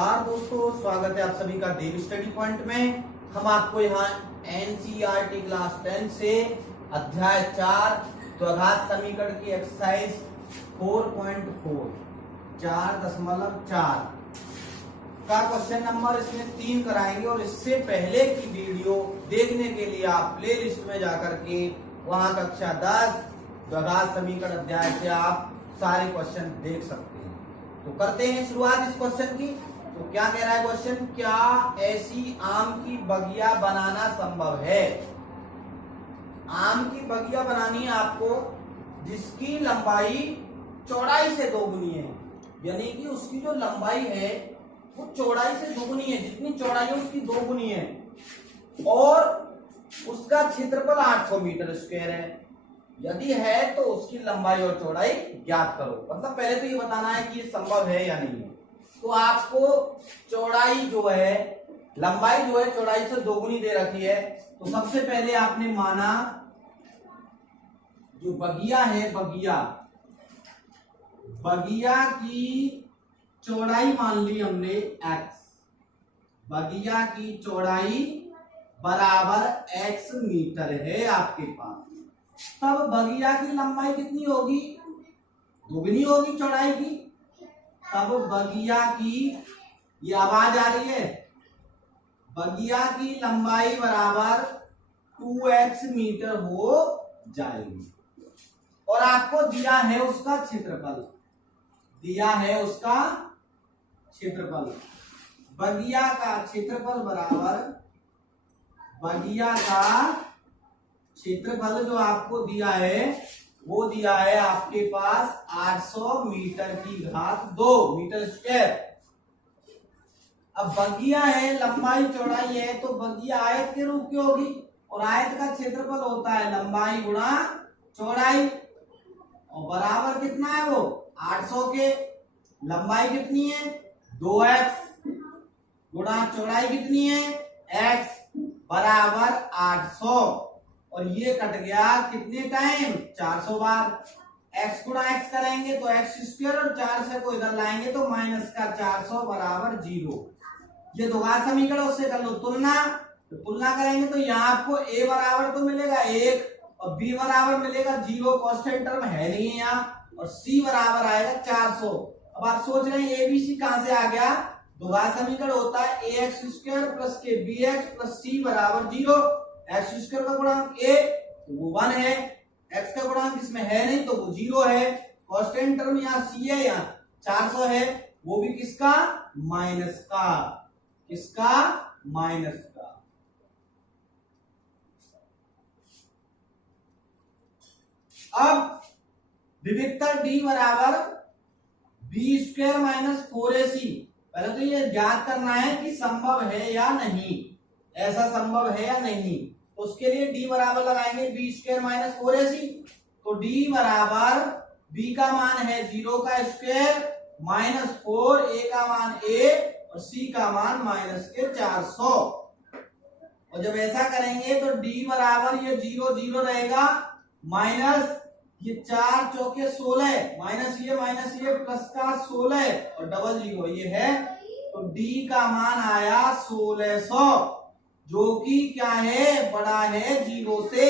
नमस्कार दोस्तों, स्वागत है आप सभी का देव स्टडी पॉइंट में। हम आपको यहाँ एनसीईआरटी क्लास 10 से अध्याय 4 द्विघात समीकरण की एक्सरसाइज 4.4 4.4 का क्वेश्चन नंबर इसमें 3 कराएंगे। और इससे पहले की वीडियो देखने के लिए आप प्लेलिस्ट में जाकर के वहां कक्षा 10 द्विघात समीकरण अध्याय से आप सारे क्वेश्चन देख सकते हैं। तो करते हैं शुरुआत इस क्वेश्चन की। तो क्या कह रहा है क्वेश्चन, क्या ऐसी आम की बगिया बनाना संभव है। आम की बगिया बनानी है आपको जिसकी लंबाई चौड़ाई से दोगुनी है, यानी कि उसकी जो लंबाई है वो चौड़ाई से दोगुनी है, जितनी चौड़ाई है उसकी दोगुनी है, और उसका क्षेत्रफल 800 मीटर स्क्वायर है। यदि है तो उसकी लंबाई और चौड़ाई ज्ञात करो। मतलब पहले तो ये बताना है कि ये संभव है या नहीं है। तो आपको चौड़ाई जो है, लंबाई जो है चौड़ाई से दोगुनी दे रखी है। तो सबसे पहले आपने माना जो बगिया है, बगिया की चौड़ाई मान ली हमने x। बगिया की चौड़ाई बराबर x मीटर है आपके पास। तब बगिया की लंबाई कितनी होगी, दोगुनी होगी चौड़ाई की। तब बगिया की, ये आवाज आ रही है, बगिया की लंबाई बराबर 2x मीटर हो जाएगी। और आपको दिया है उसका क्षेत्रफल, बगिया का क्षेत्रफल बराबर, बगिया का क्षेत्रफल जो आपको दिया है वो दिया है आपके पास 800 मीटर की घात 2 मीटर स्क्वायर। अब बगिया है, लंबाई चौड़ाई है, तो बगिया आयत के रूप की होगी, और आयत का क्षेत्रफल होता है लंबाई गुणा चौड़ाई, और बराबर कितना है वो 800 के। लंबाई कितनी है 2x गुणा चौड़ाई कितनी है x बराबर 800। और ये कट गया कितने टाइम 400 बार। x गुणा x करेंगे तो x स्क्वायर, और 4 से को इधर लाएंगे तो माइनस का 400 बराबर 0। ये द्विघात समीकरण, उससे कर लो तुलना। तो तुलना करेंगे तो यहाँ आपको a बराबर तो मिलेगा 1 और b बराबर मिलेगा 0, कांस्टेंट टर्म है नहीं है यहाँ, और c बराबर आएगा 400। अब आप सोच रहे हैं abc कहां से आ गया। द्विघात समीकरण होता है ax स्क्वायर प्लस के bx प्लस c बराबर 0। एक्स स्क्वायर का गुणांक a तो वो 1 है, x का गुणांक इसमें है नहीं तो वो 0 है। कांस्टेंट टर्म यहाँ c है, यहाँ 400 है, वो भी किसका माइनस का, किसका माइनस का। अब विविक्तर d बराबर बी स्क्वायर माइनस 4ac। पहले तो ये ज्ञात करना है कि संभव है या नहीं, ऐसा संभव है या नहीं। तो उसके लिए d बराबर लगाएंगे बी स्क्वायर माइनस 4ac। तो d बराबर b का मान है 0 का स्क्वायर माइनस 4, a का मान a और c का मान माइनस के 400। और जब ऐसा करेंगे तो d बराबर ये 0 0 रहेगा, माइनस ये 4 चौके 16, माइनस ये प्लस का 16 और डबल 0 ये है। तो d का मान आया 1600, जो कि क्या है, बड़ा है 0 से,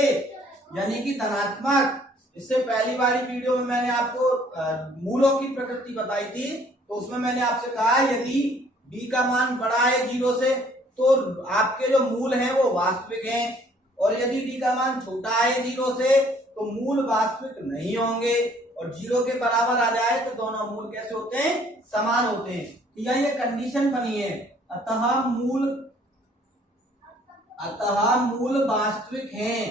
यानी कि धनात्मक। इससे पहली वाली वीडियो में मैंने आपको मूलों की प्रकृति बताई थी, तो उसमें मैंने आपसे कहा यदि b का मान बड़ा है 0 से तो आपके जो मूल हैं वो वास्तविक हैं, और यदि d का मान छोटा है 0 से तो मूल वास्तविक नहीं होंगे, और 0 के बराबर आ जाए तो दोनों मूल कैसे होते हैं, समान होते हैं। तो यह ये कंडीशन बनी है। अतः मूल वास्तविक हैं।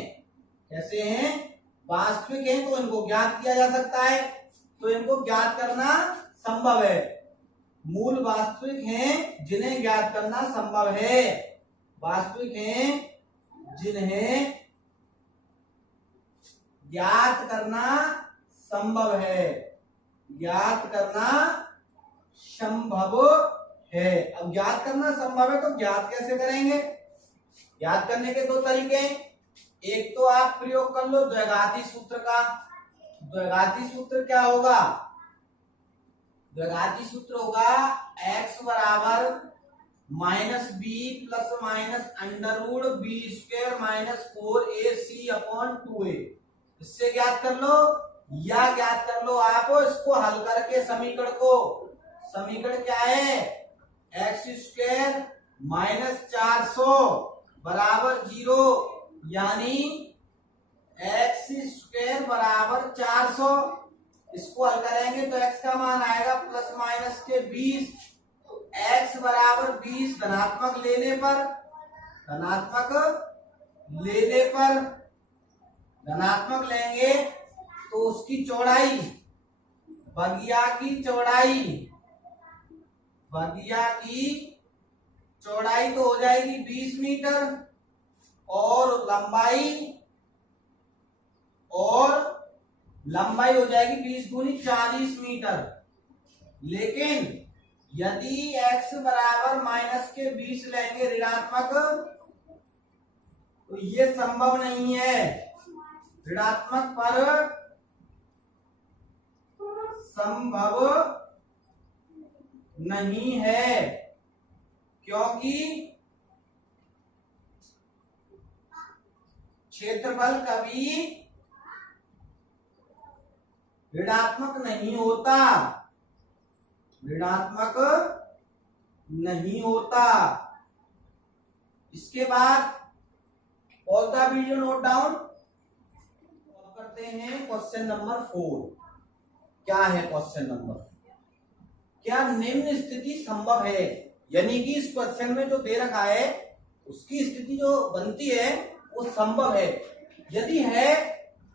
कैसे हैं, वास्तविक हैं, तो इनको ज्ञात किया जा सकता है, तो इनको ज्ञात करना संभव है। मूल वास्तविक हैं जिन्हें ज्ञात करना संभव है, वास्तविक हैं जिन्हें ज्ञात करना संभव है, ज्ञात करना संभव है। अब ज्ञात करना संभव है तो ज्ञात कैसे करेंगे। ज्ञात करने के 2 तरीके हैं। एक तो आप प्रयोग कर लो द्विघाती सूत्र का। द्विघाती सूत्र क्या होगा, द्विघाती सूत्र होगा x बराबर -b plus minus √b² -4ac/2a। इससे ज्ञात कर लो या ज्ञात कर लो आप इसको हल करके समीकरण क्या है, x² -400 बराबर 0, यानी x² बराबर 400। इसको हल करेंगे तो x का मान आएगा प्लस माइनस के 20। तो x बराबर 20 धनात्मक लेने धनात्मक लेंगे तो उसकी चौड़ाई, बगिया की चौड़ाई तो हो जाएगी 20 मीटर और लंबाई हो जाएगी 20 दूनी 40 मीटर। लेकिन यदि x बराबर माइनस के 20 लेंगे ऋणात्मक, तो ये संभव नहीं है। ऋणात्मक पर संभव नहीं है, क्योंकि क्षेत्रफल कभी ऋणात्मक नहीं होता। इसके बाद all the video note down करते हैं। क्वेश्चन नंबर 4 क्या है? क्वेश्चन नंबर, क्या निम्न स्थिति संभव है? यानी कि इस क्वेश्चन में जो दे रखा है उसकी स्थिति जो बनती है वो संभव है। यदि है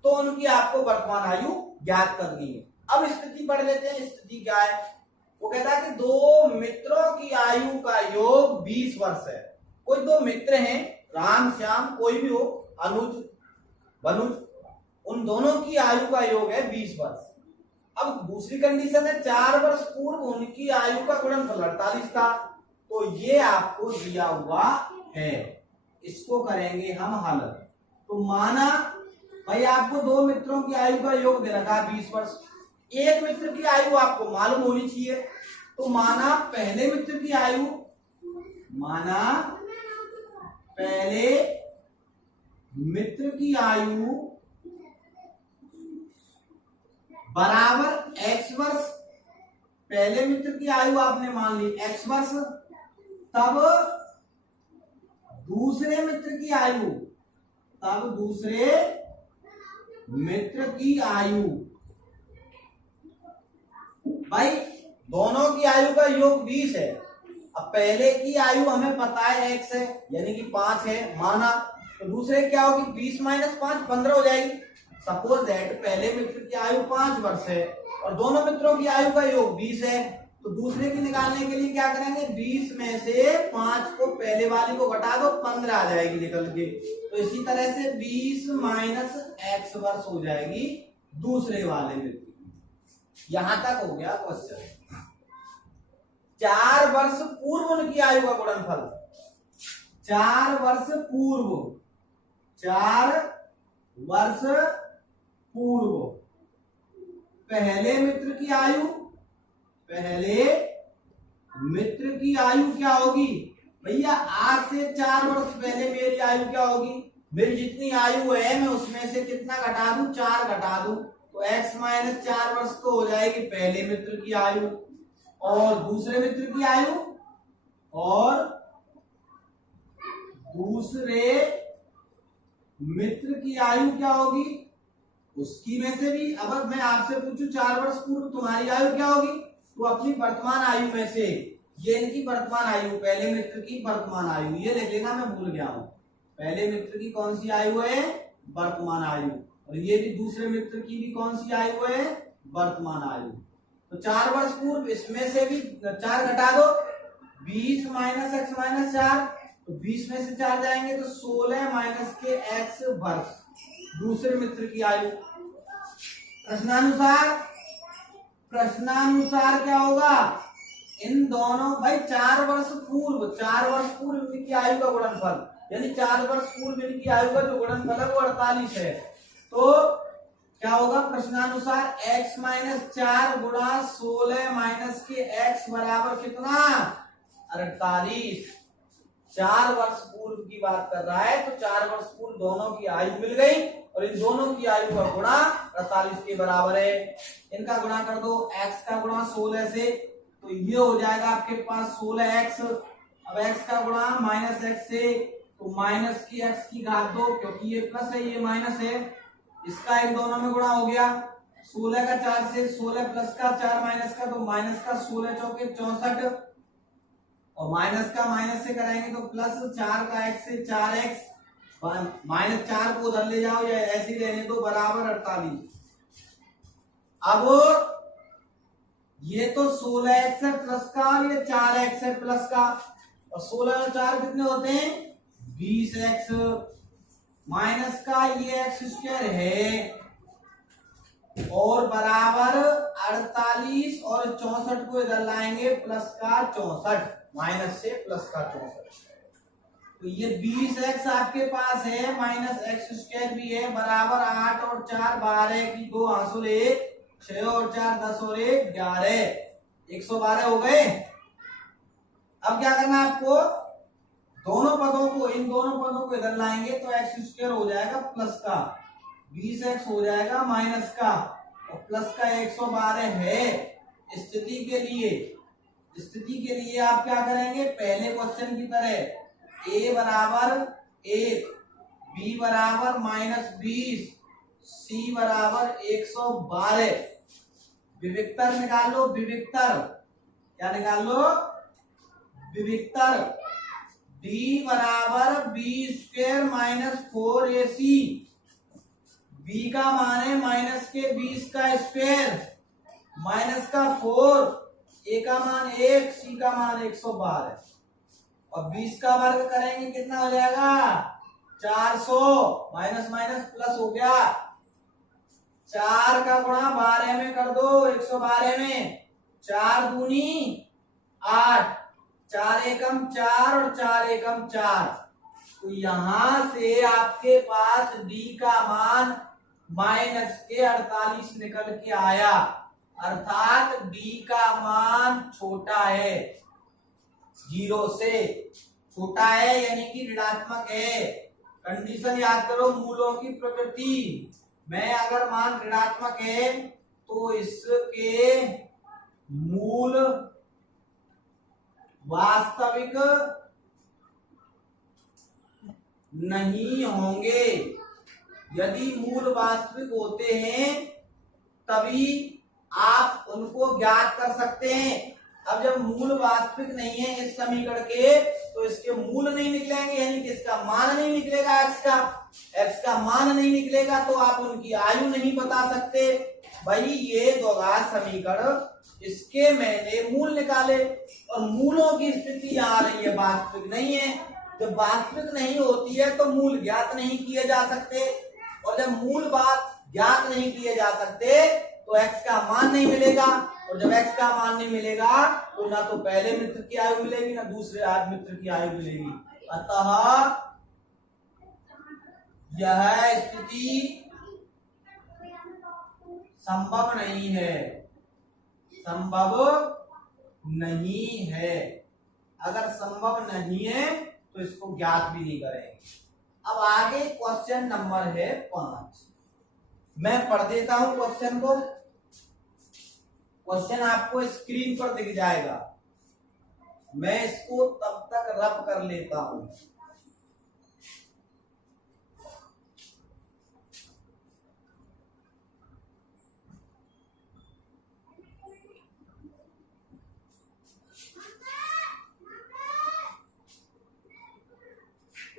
तो उनकी आपको वर्तमान आयु ज्ञात करनी है। अब स्थिति पढ़ लेते हैं। स्थिति क्या है? वो कहता है कि दो मित्रों की आयु का योग 20 वर्ष है। कोई दो मित्र हैं, राम श्याम कोई भी हो, अनुज बनुज, उन दोनों की आयु का योग है 20 वर्ष। अब दूसरी कंडीशन है 4 वर्ष पूर्व उनकी आयु का गुणनफल 48 था। तो ये आपको दिया हुआ है, इसको करेंगे हम हल। तो माना भाई आपको दो मित्रों की आयु का योग दे रखा है 20 वर्ष। एक मित्र की आयु आपको मालूम होनी चाहिए। तो माना पहले मित्र की आयु बराबर x वर्ष। पहले मित्र की आयु आपने मान ली x वर्ष। तब दूसरे मित्र की आयु भाई दोनों की आयु का योग 20 है। अब पहले की आयु हमें पता है x है, यानी कि 5 है माना। तो दूसरे क्या होगी? 20 - 5 15 हो जाएगी। सपोज दैट पहले मित्र की आयु 5 वर्ष है और दोनों मित्रों की आयु का योग 20 है। तो दूसरे की निकालने के लिए क्या करेंगे? 20 में से 5 को पहले वाली को घटा दो, 15 आ जाएगी निकल के। तो इसी तरह से 20 - x वर्ष हो जाएगी दूसरे वाले मित्र की। यहां तक हो गया क्वेश्चन। 4 वर्ष पूर्व उनकी आयु का गुणनफल, 4 वर्ष पूर्व पहले मित्र की आयु क्या होगी? भैया आज से 4 वर्ष पहले मेरी आयु क्या होगी? मेरी जितनी आयु है मैं उसमें से कितना घटा दूं? 4 घटा दूं। तो x - 4 वर्ष तो हो जाएगी पहले मित्र की आयु, और दूसरे मित्र की आयु क्या होगी? उसकी में से भी अगर मैं आपसे पूछूं 4 वर्ष पूर्व तुम्हारी आयु क्या होगी, तो अपनी वर्तमान आयु में से ये इनकी वर्तमान आयु, पहले मित्र की वर्तमान आयु, ये लिख लेना, मैं भूल गया हूं। पहले मित्र की कौन सी आयु है? वर्तमान आयु। और ये भी दूसरे मित्र की भी कौन सी आयु है? वर्तमान आयु। तो 4 वर्ष पूर्व इसमें से भी 4 घटा दो, 20 - x - 4, तो 20 में से 4 जाएंगे तो 16 - के x वर्ष दूसरे मित्र की आयु। प्रश्नानुसार क्या होगा? इन दोनों भाई 4 वर्ष पूर्व इनकी आयु का गुणनफल, यानी 4 वर्ष पूर्व इनकी आयु का जो गुणनफल है वो 48 है। तो क्या होगा प्रश्नानुसार x माइनस 4 गुणा 16 माइनस के x बराबर कितना 48। 4 वर्ष पूर्व की बात कर रहा है, तो 4 वर्ष पूर्व दोनों की आयु मिल गई और इन दोनों की आयु का गुणा 48 के बराबर है। इनका गुणा कर दो, x का गुणा 16 से, तो ये हो जाएगा आपके पास 16x। अब x का गुणा माइनस x से, तो माइनस की x की घात 2, क्योंकि ये प्लस है ये माइनस है, इसका इन दोनों में गुणा हो गया। 16 का 4 से, 16 प्लस का 4 माइनस का, तो माइनस का 16 चौके 64, और माइनस का माइनस से कराएंगे तो प्लस 4 का x से 4x, माइनस 4 को उधर ले जाओ या ऐसे ही रहने दो, बराबर 48। अब ये तो 16x है प्लस का और ये 4x है प्लस का, और 16 और 4 कितने होते हैं 20x, माइनस का ये x स्क्वायर है और बराबर 48, और 64 को इधर लाएंगे प्लस का 64, माइनस से प्लस का 64, तो ये 20x आपके पास है, माइनस x स्क्वायर भी है, बराबर 8 और 4 12 की 2 हासिल 1, 6 और 4 10 और 1 11, 112 हो गए। अब क्या करना है आपको, दोनों पदों को, इन दोनों पदों को इधर लाएंगे तो x स्क्वायर हो जाएगा प्लस का, 20x हो जाएगा माइनस का, और प्लस का 112 है। स्थिति के लिए आप क्या करेंगे, पहले क्वेश्चन की तरह a बराबर 1, b बराबर -20, c बराबर 112, विविक्तर निकाल लो, विविक्तर क्या निकाल लो, विविक्तर d बराबर b square minus 4ac, b का मान है माइनस के 20 का स्क्वायर माइनस का 4, a का मान 1, c का मान 112, और 20 का वर्ग करेंगे कितना हो जाएगा 400, माइनस माइनस प्लस हो गया, 4 का गुणा 12 में कर दो, 112 में, 4 दूनी 8, 4 एकम 4 और 4 एकम 4, तो यहां से आपके पास d का मान माइनस के 48 निकल के आया, अर्थात d का मान छोटा है, 0 से छोटा है, यानी कि ऋणात्मक है। कंडीशन याद करो, मूलों की प्रकृति में अगर मान ऋणात्मक है तो इसके मूल वास्तविक नहीं होंगे, यदि मूल वास्तविक होते हैं तभी आप उनको ज्ञात कर सकते हैं। अब जब मूल वास्तविक नहीं है इस समीकरण के, तो इसके मूल नहीं निकलेंगे, यानी कि इसका मान नहीं निकलेगा, x का मान नहीं निकलेगा, तो आप उनकी आयु नहीं बता सकते। भाई ये द्विघात समीकरण, इसके मैंने मूल निकाले, और मूलों की स्थिति आ रही है वास्तविक नहीं है। जब वास्तविक नहीं होती है तो मूल ज्ञात नहीं किए जा सकते, और जब मूल बात ज्ञात नहीं किए जा सकते तो x का मान नहीं मिलेगा, और जब x का मान नहीं मिलेगा तो ना तो पहले मित्र की आयु मिलेगी ना दूसरे मित्र की आयु मिलेगी। अतः यह स्थिति संभव नहीं है, संभव नहीं है। अगर संभव नहीं है तो इसको ज्ञात भी नहीं करेंगे। अब आगे क्वेश्चन नंबर है 5, मैं पढ़ देता हूं क्वेश्चन को, क्वेश्चन आपको स्क्रीन पर दिख जाएगा, मैं इसको तब तक रब कर लेता हूं।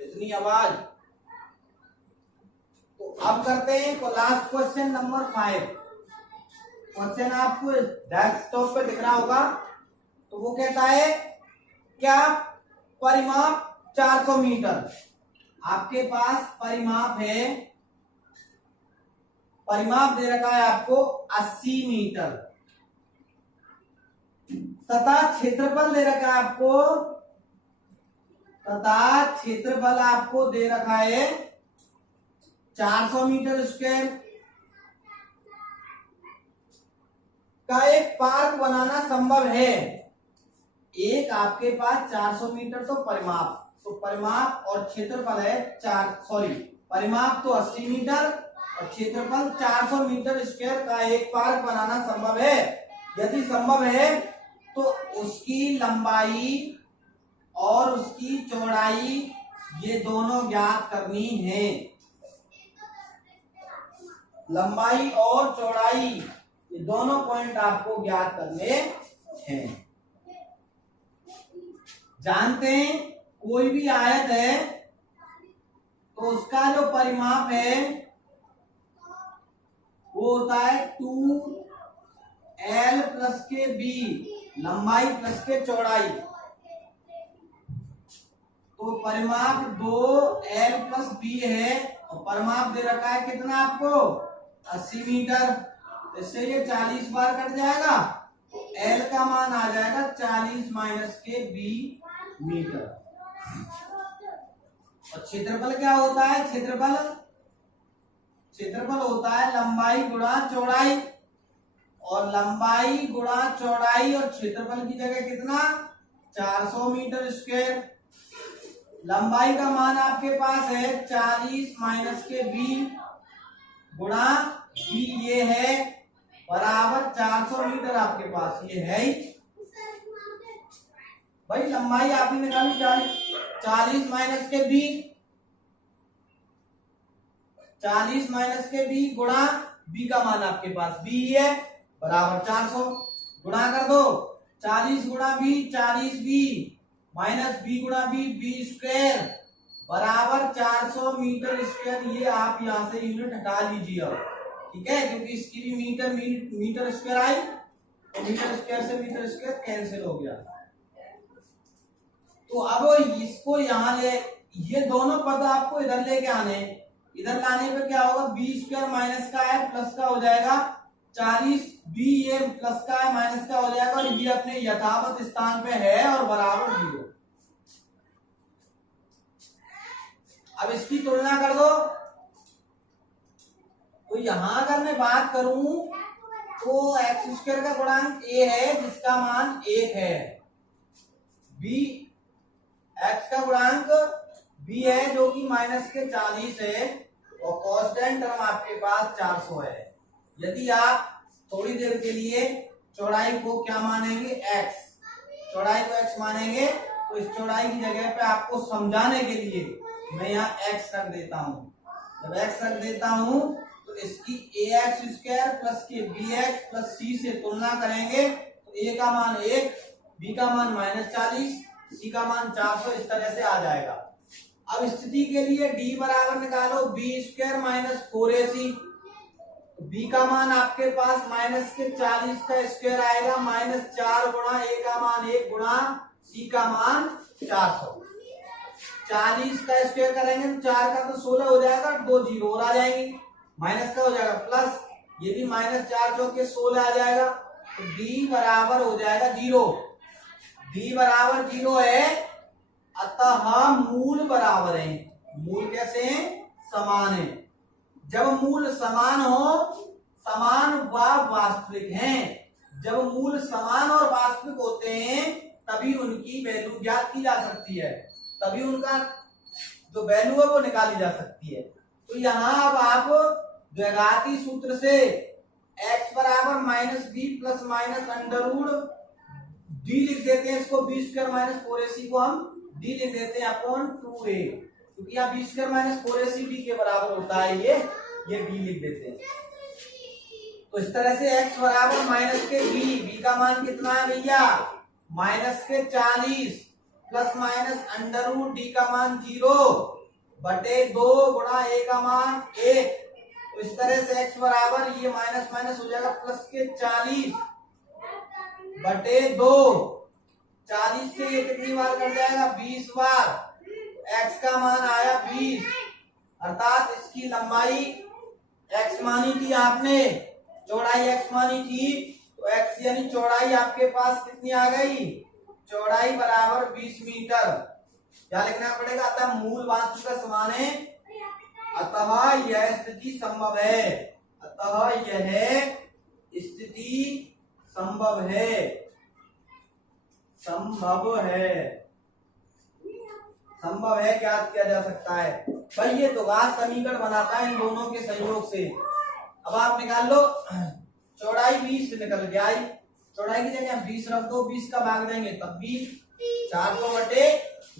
इतनी आवाज, तो अब करते हैं लास्ट क्वेश्चन नंबर 5। क्वेश्चन आपको डेस्कटॉप पे दिख रहा होगा, तो वो कहता है क्या परिमाप 400 मीटर, आपके पास परिमाप है, परिमाप दे रखा है आपको 80 मीटर, तथा क्षेत्रफल दे रखा है आपको, तथा क्षेत्रफल आपको दे रखा है 400 मीटर स्क्वायर, का एक पार्क बनाना संभव है। एक आपके पास 400 मीटर तो परिमाप और क्षेत्रफल है परिमाप तो 80 मीटर और क्षेत्रफल 400 मीटर स्क्वायर का एक पार्क बनाना संभव है। यदि संभव है तो उसकी लंबाई और उसकी चौड़ाई ये दोनों ज्ञात करनी है। लंबाई और चौड़ाई ये दोनों पॉइंट आपको ज्ञात करने हैं। जानते हैं कोई भी आयत है तो उसका जो परिमाप है वो होता है 2l प्लस के b, लंबाई प्लस के चौड़ाई। तो परिमाप 2l प्लस b है और परिमाप दे रखा है कितना आपको 80 मीटर। इससे ये 40 बार कट जाएगा तो l का मान आ जाएगा 40 माइनस के b मीटर। और क्षेत्रफल क्या होता है? क्षेत्रफल होता है लंबाई गुणा चौड़ाई, और लंबाई गुणा चौड़ाई और क्षेत्रफल की जगह कितना 400 मीटर स्क्वायर। लंबाई का मान आपके पास है 40 माइनस के b गुणा b, ये है बराबर 400 मीटर आपके पास ये है ही। भाई लंबाई आपने निकाली 40 माइनस के b, 40 माइनस के b गुणा b का मान आपके पास b है बराबर 400। गुणा कर दो 40 गुणा b 40b माइनस b गुणा b स्क्वायर बराबर 400 मीटर स्क्वायर। ये आप यहां से यूनिट हटा लीजिए अब, ठीक है, क्योंकि इसकी भी मीटर स्क्वायर आई तो मीटर स्क्वायर से मीटर स्क्वायर कैंसिल हो गया। तो अब इसको यहाँ ले, ये दोनों पद आपको इधर लेके आने, इधर लाने पे क्या होगा b स्क्वायर माइनस का है प्लस का हो जाएगा 40b, ये प्लस का है माइनस का हो जाएगा और ये अपने यथावत स्थान पे है और बराबर 0। अब इसकी तुलना कर दो तो यहां अगर मैं बात करूं तो एक्स स्क्वायर का गुणांक a है जिसका मान 1 है, b x का गुणांक b है जो कि माइनस के 40 है और कांस्टेंट टर्म आपके पास 400 है। यदि आप थोड़ी देर के लिए चौड़ाई को क्या मानेंगे x, चौड़ाई को x मानेंगे तो इस चौड़ाई की जगह पे आपको समझाने के लिए मैं यहाँ x रख देता हूँ। जब x रख देता हूँ तो इसकी ax स्क्वायर प्लस के bx प्लस c से तुलना करेंगे तो a का मान 1, b का मान -40, c का मान 400 इस तरह से आ जाएगा। अब स्थिति के लिए d बराबर निकालो b square minus 4ac, b का मान आपके पास माइनस के 40 का स्क्वायर आएगा -4 गुणा a का मान 1 गुणा c का मान 400। 40 का स्क्वायर करेंगे तो 4 का तो 16 हो जाएगा, 2 जीरो और आ जाएंगे, माइनस का हो जाएगा प्लस, ये भी -4 चौके 16 आ जाएगा तो d बराबर हो जाएगा 0। d बराबर 0 है, अतः मूल बराबर है। मूल कैसे हैं? समान है। जब मूल समान हो, समान व वास्तविक हैं, जब मूल समान और वास्तविक होते हैं तभी उनकी वैल्यू ज्ञात की जा सकती है, तभी उनका जो वैल्यू है वो निकाली जा सकती है। तो यहाँ अब आप द्विघाती सूत्र से x बराबर -b plus minus under root d लिख देते हैं, इसको b स्क्वायर माइनस 4ac को हम d लिख देते हैं अपॉन 2a, क्योंकि यहाँ b square minus 4ac b के बराबर होता है, ये b लिख देते हैं। तो इस तरह से x बराबर माइनस के b का मान कितना है भैया माइनस के 40 plus minus under root d का मान 0 बटे 2 गुणा a का मान 1। तो इस तरह से x बराबर ये माइनस माइनस हो जाएगा प्लस के 40 बटे 2, 40 से ये कितनी बार कट जाएगा 20 बार, x का मान आया 20, अर्थात इसकी लंबाई x मानी थी आपने, चौड़ाई x मानी थी, तो x यानी चौड़ाई आपके पास कितनी आ गई, चौड़ाई बराबर 20 मीटर। क्या लिखना पड़ेगा? अतः मूल वास्तविक का समान है, अतः यह स्थिति संभव है, अतः यह स्थिति संभव है, संभव है, संभव है ज्ञात किया जा सकता है। भाई ये तो घात समीकरण बनाता है इन दोनों के संयोग से। अब आप निकाल लो, चौड़ाई 20 निकल गया, चौड़ाई की जगह 20 रख दो, 20 का भाग देंगे तब भी 400 बटे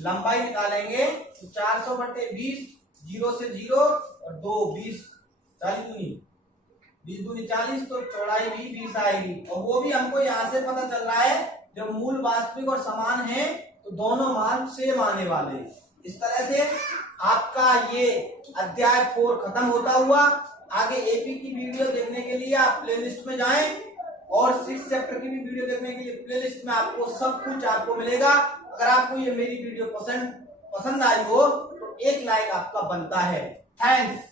लंबाई निकालेंगे तो 400 बटे 20, 0 से 0 और 2 20, 40 दूनी 20 दूनी 40, तो चौड़ाई भी 20 आएगी। और वो भी हमको यहाँ से पता चल रहा है जब मूल वास्तविक और समान है तो दोनों मान सेम आने वाले। इस तरह से आपका ये अध्याय 4 खत्म होता हुआ। आगे एपी की वीडियो देखने के लिए आप प्लेलिस्ट में जाएं और 6 चैप्टर की भी वीडियो देखने के लिए प्लेलिस्ट में आपको सब कुछ आपको मिलेगा। अगर आपको ये मेरी वीडियो पसंद आई हो तो एक लाइक आपका बनता है। थैंक्स।